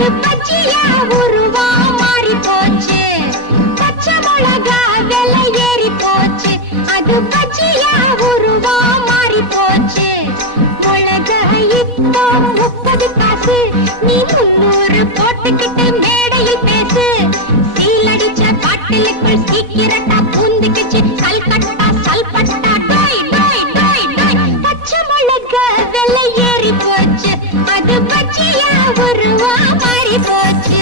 அது பச்சையா உருவா மாறி போச்சு. பச்சை மிளகா விலை ஏறி போச்சு. அது பச்சையா உருவா மாறி போச்சு. மிளகா இப்போ 30 காசு. நீ 300 போட்டுக்கிட்டு மேடையில் பேசு. சீலடிச்ச பாட்டிலுக்குள் சீக்கிரட்டா பூந்துக்குச்சு. கல்கட்டா சல்பட்டா டோய் டோய் டோய் டோய். பச்சை மிளகா விலை ஏறி போச்சு. அது பச்சையா உருவா மாறி போச்சு.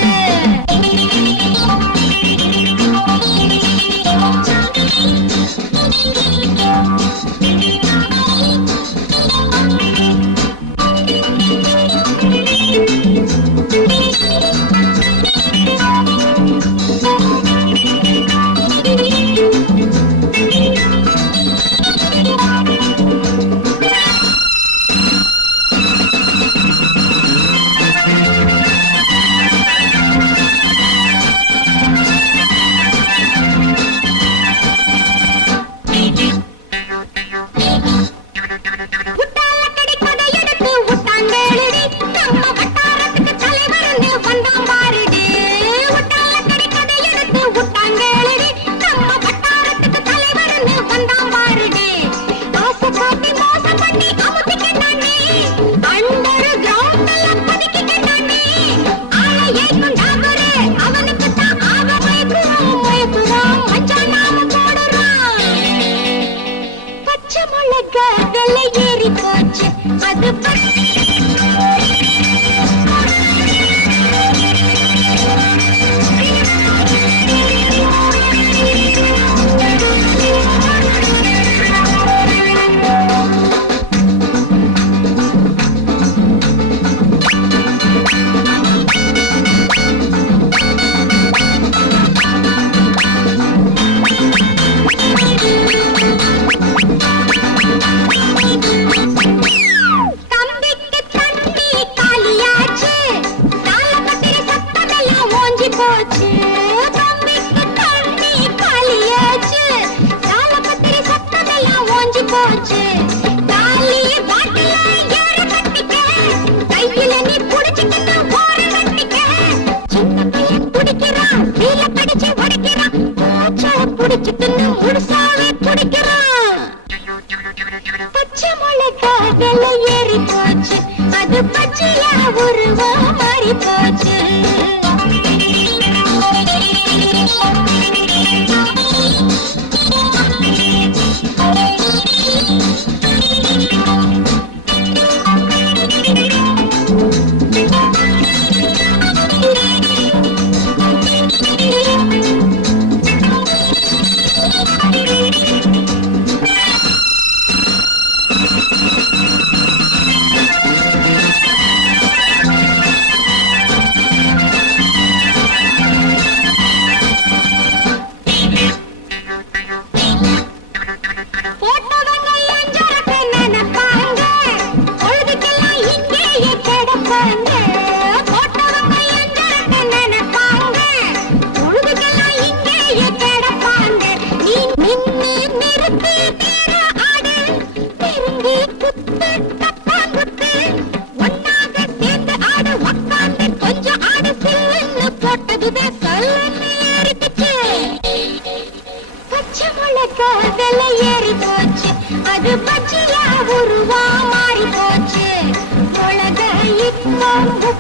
பச்சை மிளகா விலை ஏறி போச்சு. அது பச்சையா உருவா மாறி போச்சு. பச்சை மிளகா விலை ஏறி போச்சு. அது பச்சையா உருவா மாறி போச்சு. மிளகா இப்போ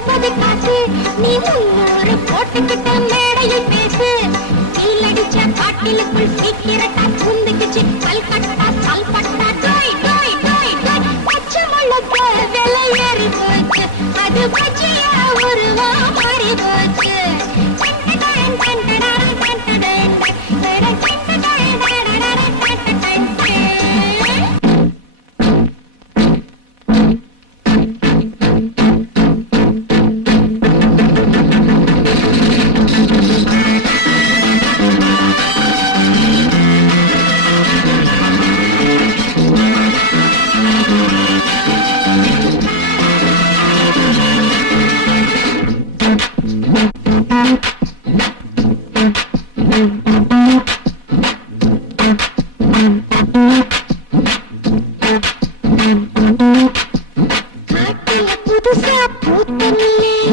30 காசு. நீ 300 போட்டுக்கிட்ட மேடையில் பேசு. சீலடிச்ச பாட்டிலுக்குள் சீக்கிரட்டா பூந்துக்குச்சு. கல்கட்டா சல்பட்டா டோய் டோய் டோய் டோய். பச்சை மிளகா விலை ஏறி போச்சு. அது பச்சையா உருவா மாறி போச்சு. காட்டில புதுசா பூத்தமில்லே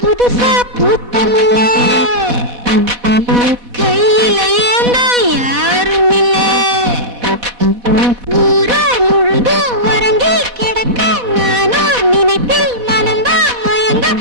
புதுசா பூத்தமில்ல கையில ஏந்தா யாரும் இல்ல ஊரா முழுதும் உறங்கி கிடக்க நானோ நினைப்பில் மனந்தா மயந்தா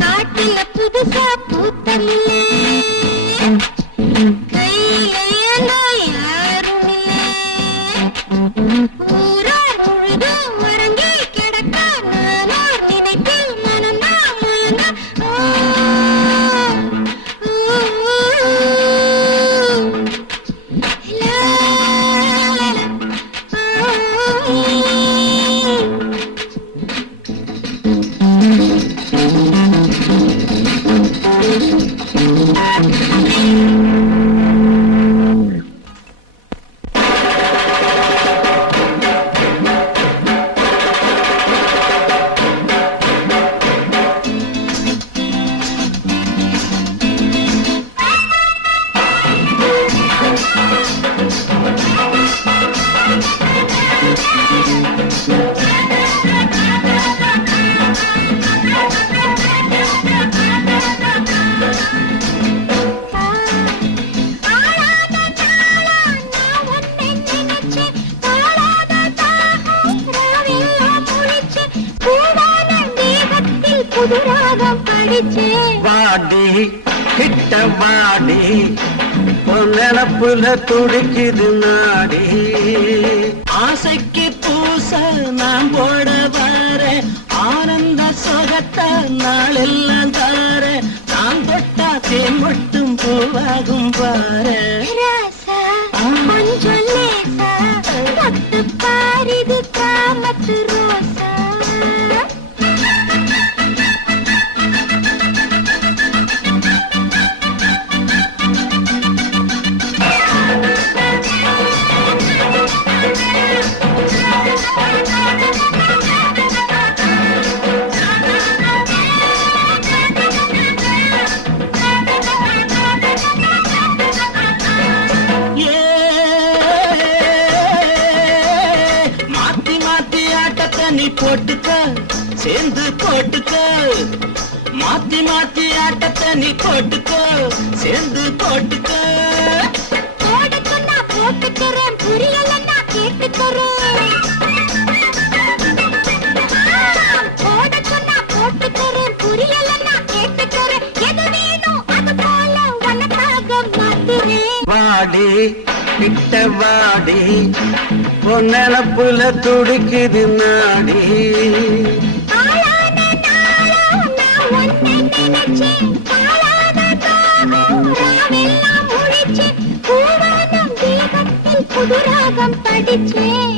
காட்டுல புதுசா பூத்தமில்ல கையில ஏந்தா யாரும் இல்ல ஊரா முழுதும் உறங்கி கிடக்க நானோ நினைப்பில் மனந்தா மயந்தா வாடி கிட்ட வாடி நினப்புல துடிக்குது நாடி ஆசைக்கு பூச நான் போட வர ஆனந்த சுகத்தை நாளெல்லாம் தார நான் தொட்டா தேன் மட்டும் பூவாகும் பாரு கொஞ்சம் லேசா தொட்டு பாரிது காமத்து ரோசா நீ போட்டுக்க சேர்ந்து போட்டுக்க மாத்தி மாத்தி ஆட்டத்தை நீ போட்டுக்க சேர்ந்து போட்டுக்க போடுக்கு நான் போட்டுக்கிறேன் புரியலன்னா கேட்டுக்கிறேன் போடுக்கு நான் போட்டுக்கிறேன் புரியலன்னா கேட்டுக்கிறேன் எது வேணும் அது போல உனக்காக மாத்துறேன் வாடி கிட்ட வாடி பொன்னப்புல துடிக்குது நாடி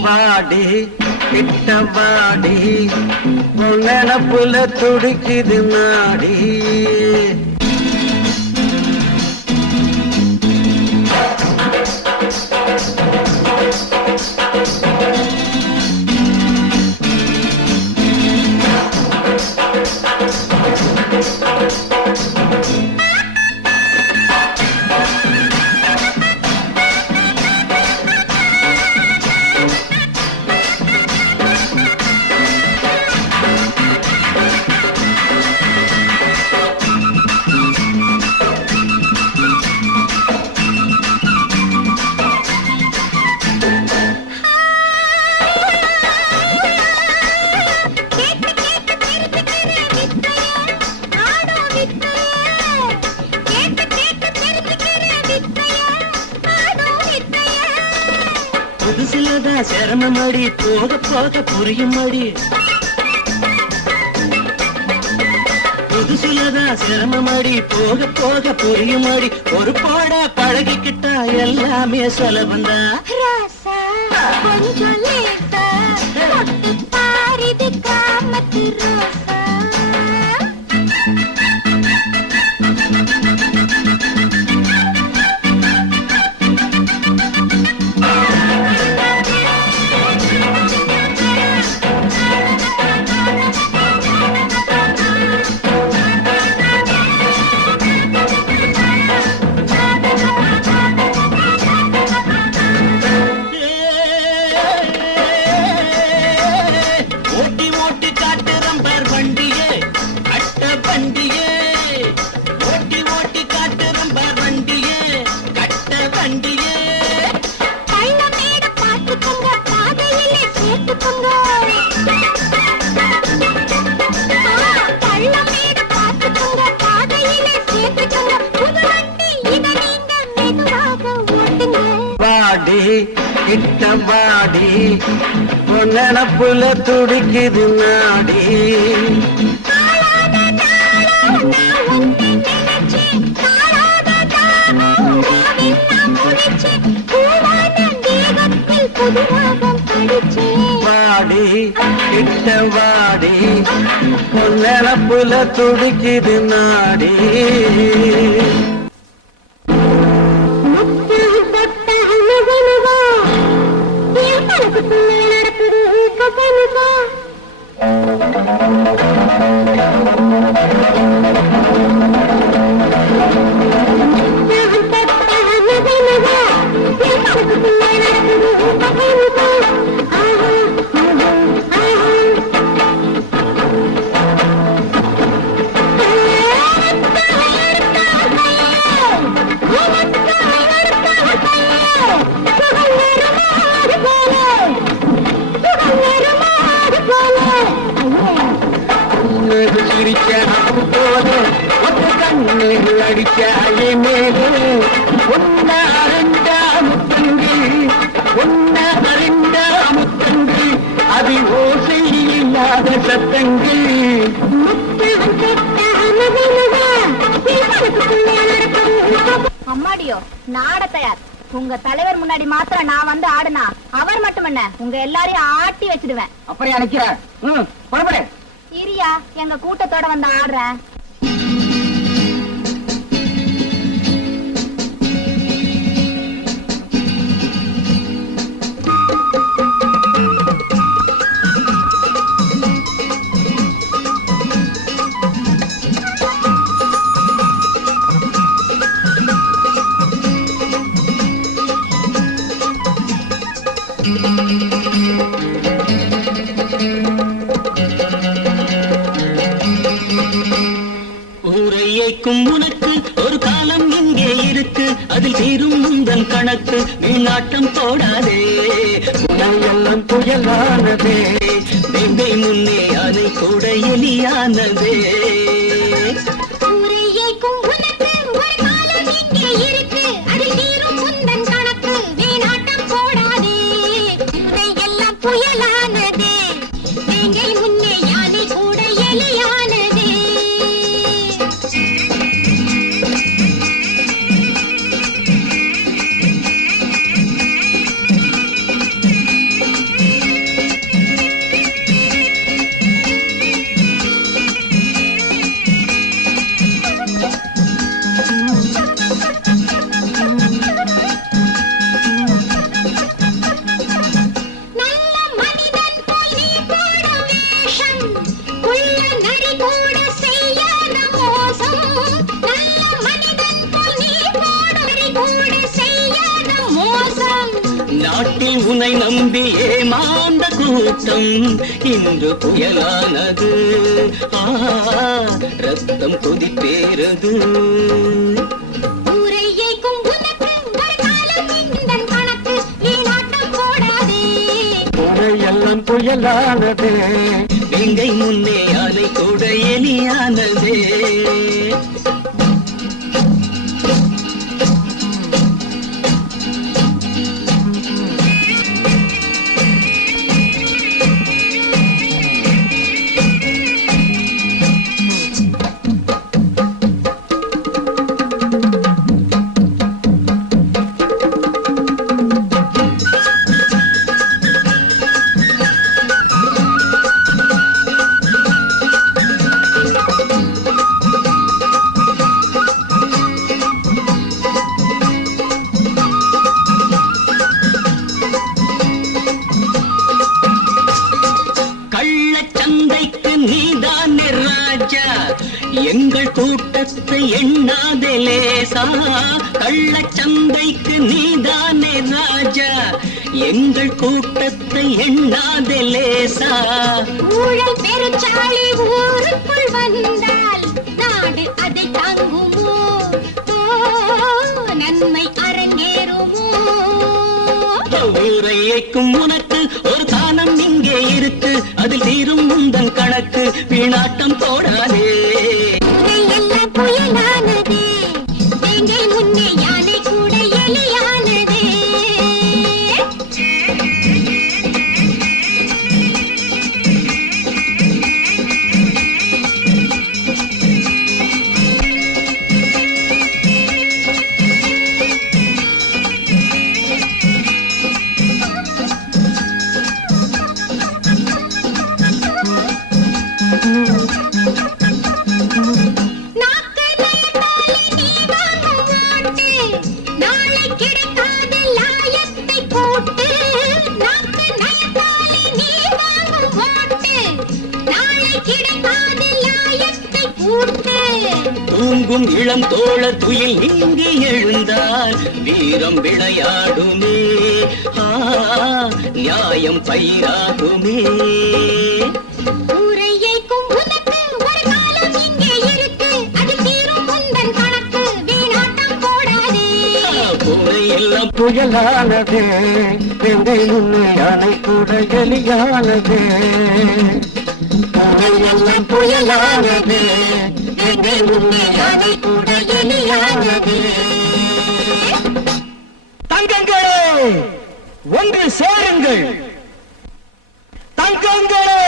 வாடி கிட்ட வாடி பொன்னப்புல துடிக்குது நாடி புதுசுலதான் சிரமமடி போக போக புரியுமடி புதுசுலதான் சிரமமடி போக போக புரியுமடி ஒரு போட பழகிக்கிட்டா எல்லாமே சுலபந்தா ராசா கொஞ்சம் லேசா தொட்டு பாரிது காமத்து ரோசா கிட்டவாடி பொன்னப்புல துடிக்குது நாடி வாடி கிட்டவாடி பொன்னப்புல துடிக்குது நாடி அடிச்சாயே மேலே ஒன்ன அறிந்தா முத்தங்கள் அது ஓசை இல்லாத சத்தங்கள் அம்மாடியோ நாட தயார் உங்க தலைவர் முன்னாடி மாத்திரம் நான் வந்து ஆடுனா அவர் மட்டும் என்ன உங்க எல்லாரையும் ஆட்டி வச்சிடுவேன் அப்படியே அழைக்கிற புறப்படு இரியா எங்க கூட்டத்தோட வந்து ஆடுறேன் உனக்கு ஒரு காலம் இங்கே இருக்கு அதில் தீரும் முந்தன் கணக்கு வீணாட்டம் போடாதே உடலெல்லாம் புயலானதே வேங்கை முன்னே அதை கூட எலியானதே நாட்டில் உன்னை நம்பி ஏமாந்த கூட்டம் இன்று புயலானது ரத்தம் கொதிப்பேறது எல்லாம் புயலானது வேங்கை முன்னே அதை கூட எலியானதே எண்ணாதே லேசா, கள்ளச்சந்தைக்கு நீதானே ராஜா, எங்கள் கூட்டத்தை எண்ணாதே லேசா. ஊழல் பெருச்சாளி ஊருக்குள் வந்தால் நாடு அதை தாங்குமோ? நன்மை அரங்கேறுமோ? ஊரையைக்கும் உனக்கு ஒரு தானம் இங்கே இருக்கு, அதில் தீரும் முந்தன் கணக்கு, வீணாட்டம் போடாதே. எல்லாம் புயலானதே, எங்கள் முன்னே யானை கூட எலியானதே. தூங்கும் இளம் தோழர் துயில் நீங்கி எழுந்தால் வீரம் விளையாடுமே, நியாயம் பயிராகுமே. ஊரையைக்கும் உனக்கு ஒரு காலம் இங்கே இருக்கு, அது தீரும் முந்தன் கணக்கு, வீணாட்டம் போடாதே. பூனை எல்லாம் புயலானதே, எங்கள் முன்னே யானை கூட எலியானதே. எல்லாம் புயலானதே, எங்கள் முன்னே யானை கூட எலியானதே. தங்கங்களே ஒன்று சேருங்கள், தங்கங்களே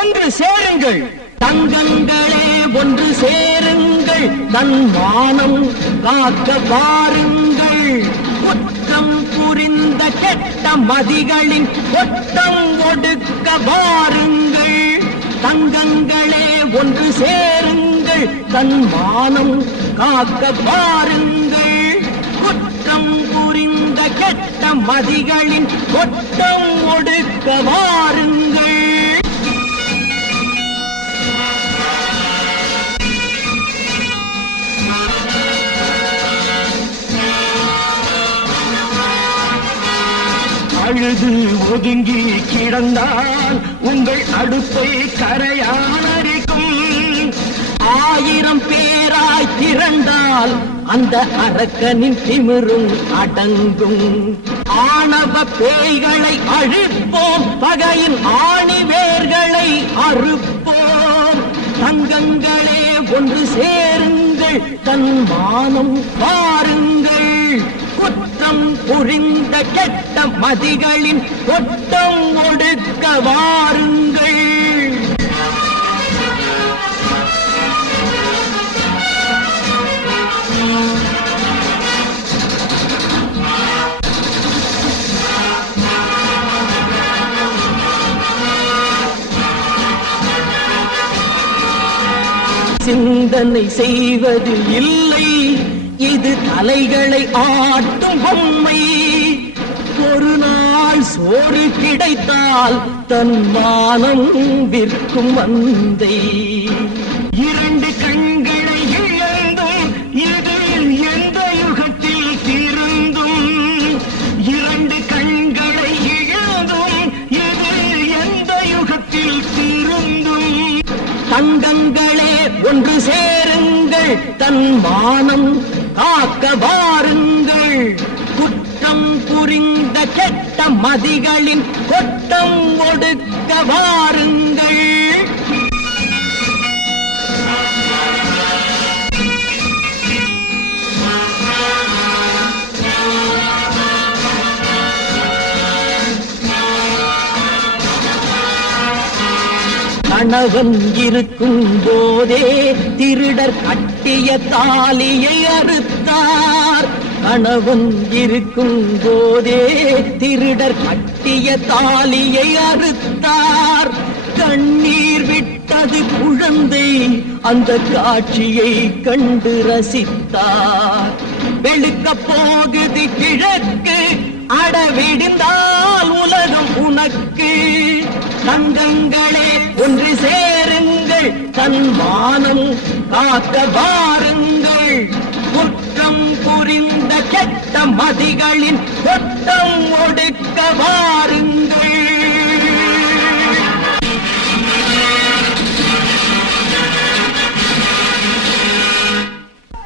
ஒன்று சேருங்கள், தங்கங்களே ஒன்று சேருங்கள், தன் மானம் காக்க பாருங்கள். குற்றம் புரிந்த கெட்ட மதிகளின் கொட்டம் ஒடுக்க பாருங்கள். தங்கங்களே ஒன்று சேருங்கள், தன் மானம் காக்க பாருங்கள். குற்றம் புரிந்த கெட்ட மதிகளின் கொட்டம் ஒடுக்க வாருங்கள். அழுது ஒதுங்கி கிடந்தால் உங்கள் அடுப்பை கரையானரிக்கும். 1000 பேராய் திரண்டால் அந்த அரக்கனின் திமிரும் அடங்கும். ஆணவ பேய்களை அழிப்போம், பகையின் ஆணிவேர்களை அறுப்போம். தங்கங்களே ஒன்று சேருங்கள், தன் மானம் பாருங்கள். குற்றம் புரிந்த கெட்ட மதிகளின் கொட்டம் ஒடுக்க வாருங்கள். சிந்தனை செய்வது இல்லை, இது தலைகளை ஆட்டும் பொம்மை. ஒரு நாள் சோறு கிடைத்தால் தன் மானம் விற்கும் மந்தை. 2 கண்களை இழந்தும் இது எந்த யுகத்தில் திருந்தும். 2 கண்களை இழந்தும் இது எந்த யுகத்தில் திருந்தும். தங்கங்களே ஒன்று சேருங்கள், தன் மானம் காக்க வாருங்கள். குற்றம் புரிந்த கெட்ட மதிகளின் கொட்டம் ஒடுக்க வாருங்கள். கணவன் இருக்கும் போதே திருடர் கட்டிய தாலியை அறுத்தார். கணவன் இருக்கும் போதே திருடர் கட்டிய தாலியை அறுத்தார். கண்ணீர் விட்டது குழந்தை அந்த காட்சியை கண்டு ரசித்தார். வெளுக்க போகுது கிழக்கு, அடவிடிந்தால் உலகம் உனக்கு. தங்கங்களே ஒன்று சேருங்கள், வாருங்கள் தன்மானம் காக்க வாருங்கள் குற்றம் புரிந்த கெட்ட மதிகளின் கொட்டம்